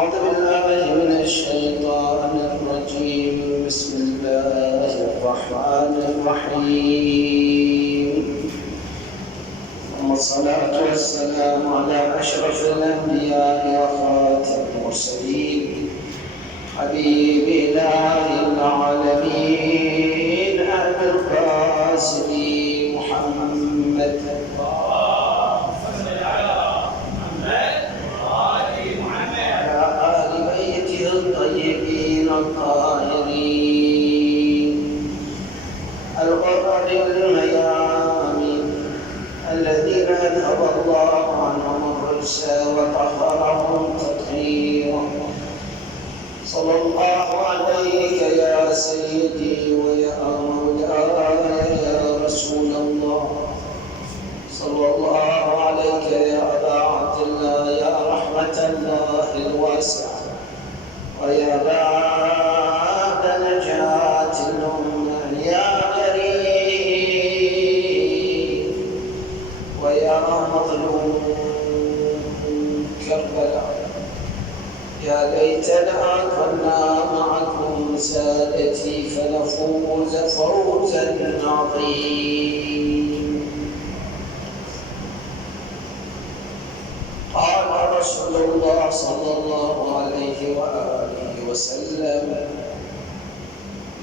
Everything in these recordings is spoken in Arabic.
أعوذ بالله من الشيطان الرجيم. بسم الله الرحمن الرحيم. والصلاة والسلام على أشرف الأنبياء وخاتم المرسلين حبيب إله العالمين أبي القاسم محمد الطيبين الطاهرين الغر الميامين الذين أذهب الله عنهم الرجس وطهرهم تطهيرا. صلى الله عليك يا سيدي ويا مولاي يا رسول الله. صلى الله عليك يا أبا عبد الله يا رحمة الله الواسعة ويا باب نجاة الأمة يا كريم ويا مظلوم كربلاء. يا ليتنا كنا معكم سادتي فنفوز فوزا عظيما. قال رسول الله صلى الله عليه وآله وسلم: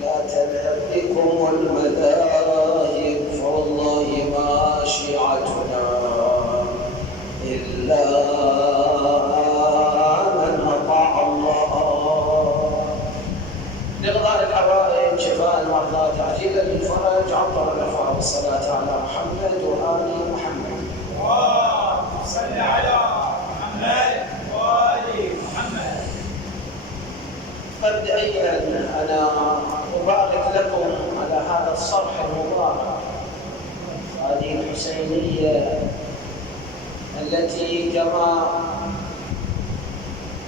لا تذهب بكم المذاهب فوالله ما شيعتنا إلا من أطاع الله. لقضاء الحوائج شفاء المرضى تعجيلا للفرج عطر الرفع والصلاة على محمد وآل محمد. صل على محمد وآل محمد. مبدئيا أنا أبارك لكم على هذا الصرح المبارك، هذه الحسينية التي كما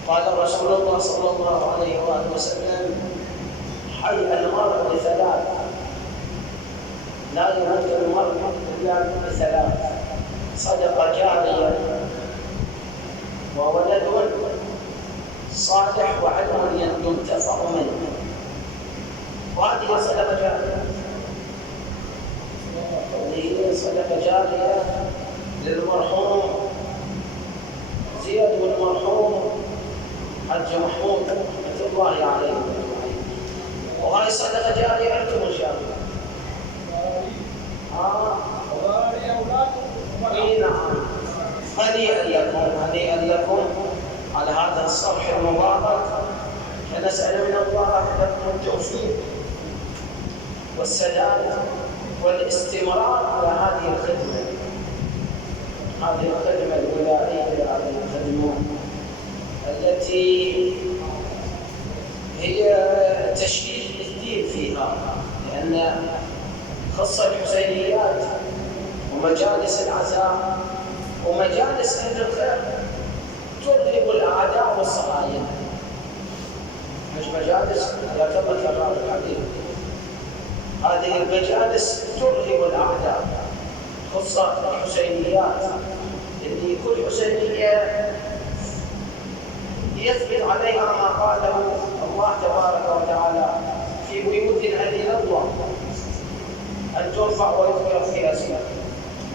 قال رسول الله صلى الله عليه وآله وسلم: حي المرء بثلاث، لا يموت المرء إلا بثلاث: صدقة جارية وولد صالح وعلم ينتفع منه. وهذه صدقة جارية، هذه صدقة جارية للمرحوم زياد والمرحوم حج محمود رحمة الله عليه. وهذه صدقة جارية لكم إن شاء الله. نعم، هنيئا لكم على هذا الصرح المبارك. فنسأل من الله لكم التوفيق والسداد والاستمرار على هذه الخدمة الولائية، هذه الخدمة التي هي تشييد للدين فيها، لأن خص الحسينيات ومجالس العزاء ومجالس أهل الخير ترهب الأعداء والصهاينة. مش مجالس لا كما كرر الحديث، هذه المجالس ترهب الأعداء. خصوصا الحسينيات اللي كل حسينية يثبت عليها ما قاله الله تبارك وتعالى: في بيوت أذن الله أن ترفع ويذكر فيها اسمه،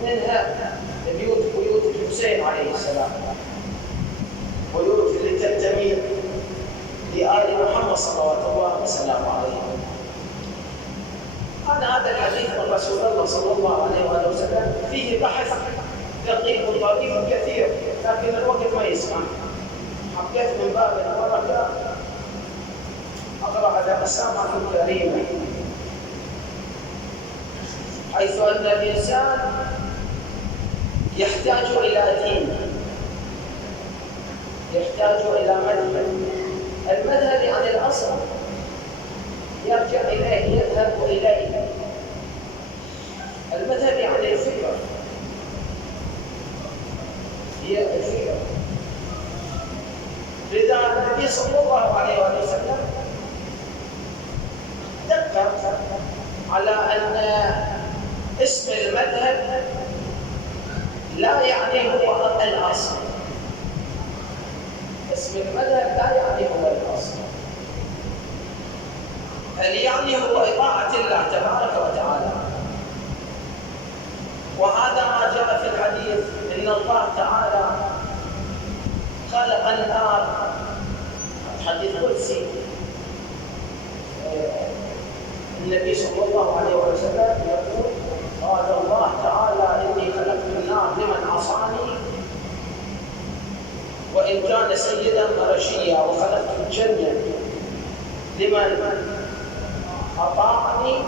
منها بيوت الحسين عليه السلام، بيوت اللي تنتمي لآل محمد صلوات الله وسلامه عليه. هذا الحديث من رسول الله صلى الله عليه وآله وسلم فيه بحث دقيق وطويل كثير، لكن الوقت ما يسمح. حبيت من باب البركة أقرأ على مسامع الكريمة، حيث أن الإنسان يحتاج إلى دين، يحتاج إلى مذهب. المذهب عن الأصل يرجع إليه، يذهب إليه. المذهب عن الفكر، هي الفكر. لذا النبي صلى الله عليه وسلم دقق على أن اسم المذهب لا يعني هو الأصل، اسم المذهب لا يعني هو الأصل، بل يعني هو إطاعة الله تبارك وتعالى. وهذا ما جاء في الحديث إن الله تعالى خلق النار، حديث قدسي، النبي صلى الله عليه وسلم يقول قال الله تعالى إني خلقت النار لمن عصاني وإن كان سيدا قرشيا، وخلقت الجنة لمن أطاعني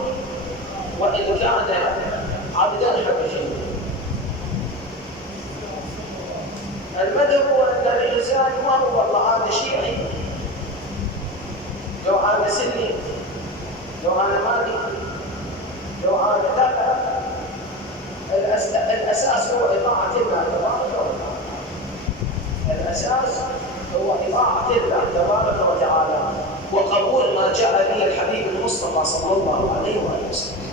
وإن كان عبدا حبشيا. المذهب هو أن الإنسان ما هو والله هذا شيعي، لو هذا سني، لو هذا مالكي، لو هذا لا، الأساس هو إطاعة الله تبارك وتعالى. الأساس هو إطاعة الله تبارك وتعالى وقبول ما جاء به الحبيب المصطفى صلى الله عليه وسلم.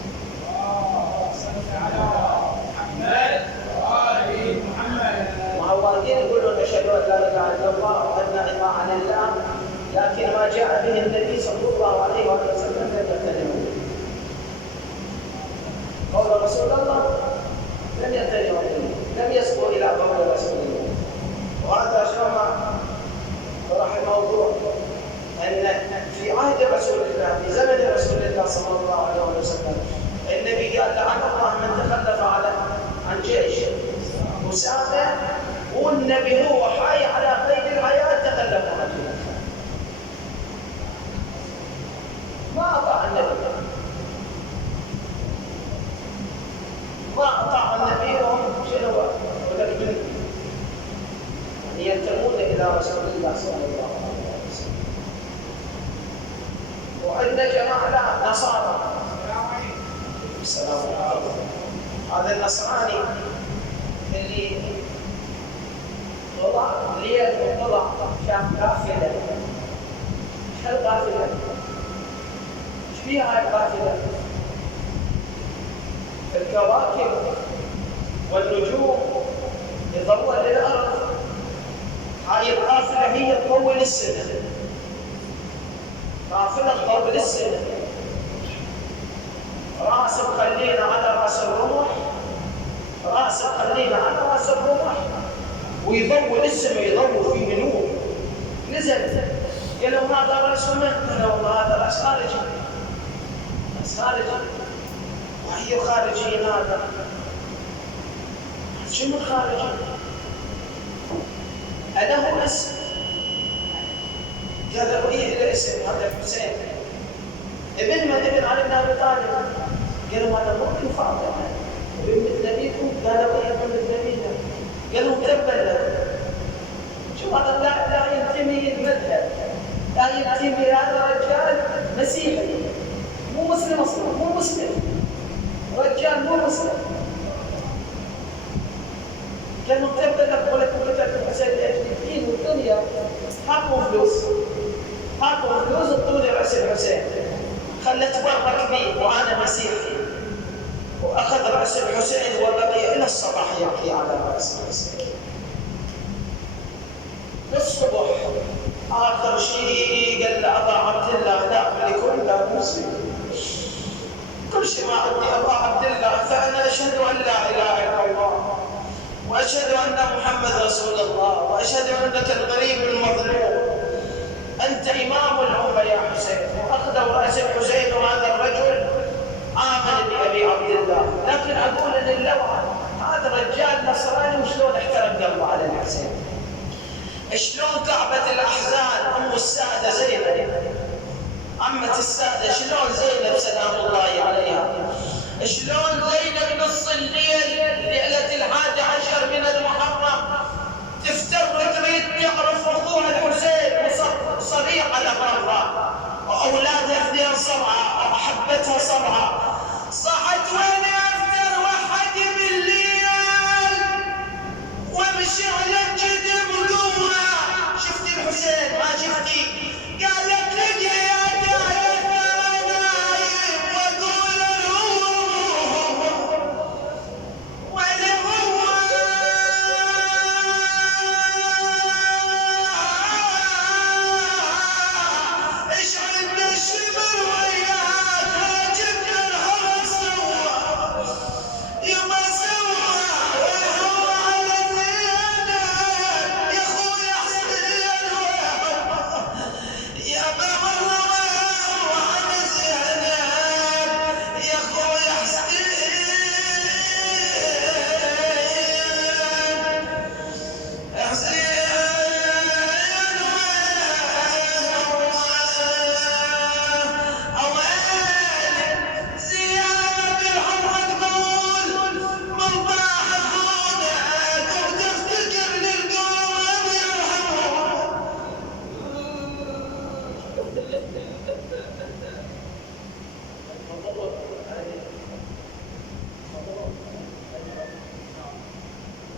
معوضين يقولون أشهد أن لا إله إلا الله وأن إطاعة لله، لكن ما جاء به النبي صلى الله عليه وسلم لم يقتنعوا. قول رسول الله لم يقتنعوا، لم يسقوا إلى قول رسول الله. وهذا شرع طرح الموضوع أن في عهد رسول الله، في زمن رسول الله صلى الله عليه وسلم، النبي قال لعن الله من تخلف عن جيش أسامة، والنبي هو حي على قيد الحياة تخلف عنه. ما أطاع النبي، ما أطاع النبي، وهم شنو ولكن ينتمون إلى رسول الله صلى الله عليه وسلم. وعندنا جماعة نصارى، السلام عليكم، هذا النصراني اللي طلع ليل وطلع شاف قافلة. ايش هالقافلة؟ ايش فيها هاي القافلة؟ الكواكب والنجوم يضوء للأرض. هاي القافلة هي تطول السنة، قافلة تطول السنة، راس مخلينا على راس الرمح، راس مخلينا على راس الرمح، ويضوء السماء، يضوء فيه نور. نزل قالوا هذا راس من؟ قالوا والله هذا راس خارجي، راس خارجي. وهي خارجي هذا شنو الخارجي؟ أله اسم؟ قالوا إيه الاسم؟ هذا الحسين ابن من؟ ابن علي بن أبي طالب. قالوا هذا مو ابن فاطمة، ابن مثل أبيكم. قالوا إيه ابن مثل أبينا. قالوا تبا لك. شوف هذا لا ينتمي المذهب، لا ينتمي، هذا رجال مسيحي مو مسلم أصلا، مو مسلم، رجال مو مسلم. كانوا تبا لك ولكم كتاب الحسين لأجل الدين والدنيا، حقوا فلوس، حقوا فلوس اعطوني رأس الحسين، خلت برك بي وأنا مسيحي، وأخذ رأس الحسين وبقي إلى الصباح يبكي على رأس الحسين. الصبح آخر شيء قال له أبا عبد الله لا لكل لا مسلم، كل شيء ما عندي أبا عبد الله، فأنا أشهد أن لا إله إلا الله، وأشهد أن محمد رسول الله، وأشهد أنك الغريب المظلوم، أنت إمام الأمة يا حسين. وأخذوا رأس الحسين، وهذا الرجل آمن بأبي عبد الله. لكن أقول للوعة هذا الرجال نصراني، وشلون احترم قلبه على الحسين، شلون كعبة الأحزان أم السادة زينب، عمة السادة، شلون زينب سلام الله عليها، شلون زينب نص الليل ليلة 11 من المحرم تفتر تريد تعرف أخوها الحسين صريعة لبرا، وأولادها 2 صرعة، وأحبتها صرعة، صحت وين أفتر وحد بالليل ومشي على الجدم قوة. شفتي الحسين ما شفتي؟ قالت لي يا داعي نايم وقول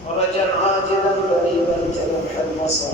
فرجا عاجلا قريبا تلمح البصر